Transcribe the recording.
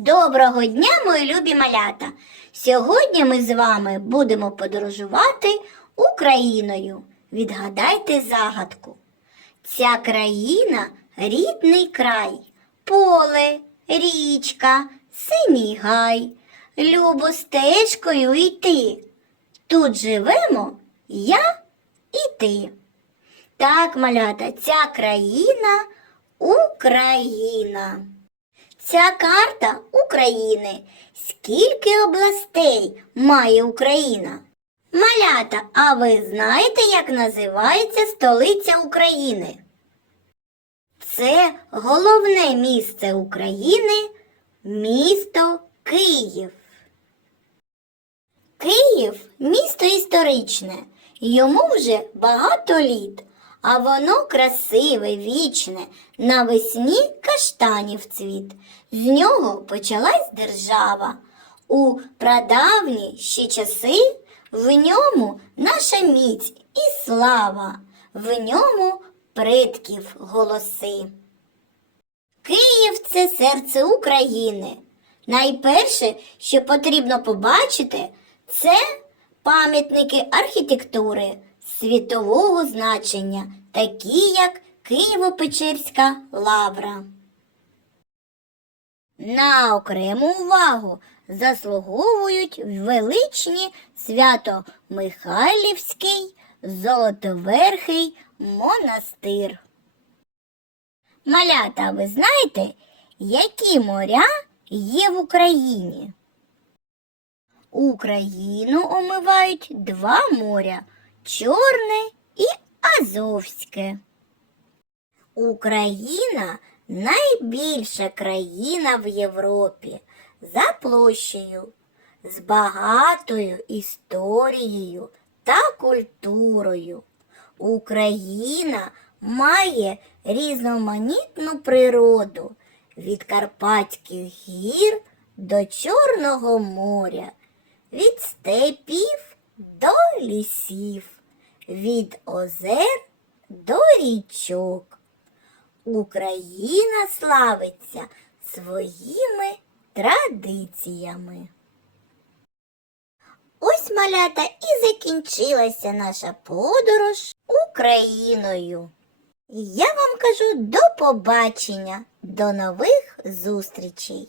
Доброго дня, мої любі малята! Сьогодні ми з вами будемо подорожувати Україною. Відгадайте загадку. Ця країна рідний край, поле, річка, синій гай. Любо стежкою йти. Тут живемо я і ти. Так, малята, ця країна Україна. Ця карта України. Скільки областей має Україна? Малята, а ви знаєте, як називається столиця України? Це головне місце України місто Київ. Київ місто історичне, йому вже багато літ, а воно красиве, вічне, навесні каштанів цвіт. З нього почалась держава. У прадавні ще часи в ньому наша міць і слава, в ньому предків голоси. Київ це серце України. Найперше, що потрібно побачити, це пам'ятники архітектури світового значення, такі як Києво-Печерська лавра. На окрему увагу заслуговують величні свято Михайлівський, Золотоверхий монастир. Малята, ви знаєте, які моря є в Україні? Україну омивають два моря Чорне і Азовське. Україна найбільша країна в Європі за площею, з багатою історією та культурою. Україна має різноманітну природу від Карпатських гір до Чорного моря, від степів до лісів, від озер до річок. Україна славиться своїми традиціями. Ось малята і закінчилася наша подорож Україною. Я вам кажу до побачення, до нових зустрічей!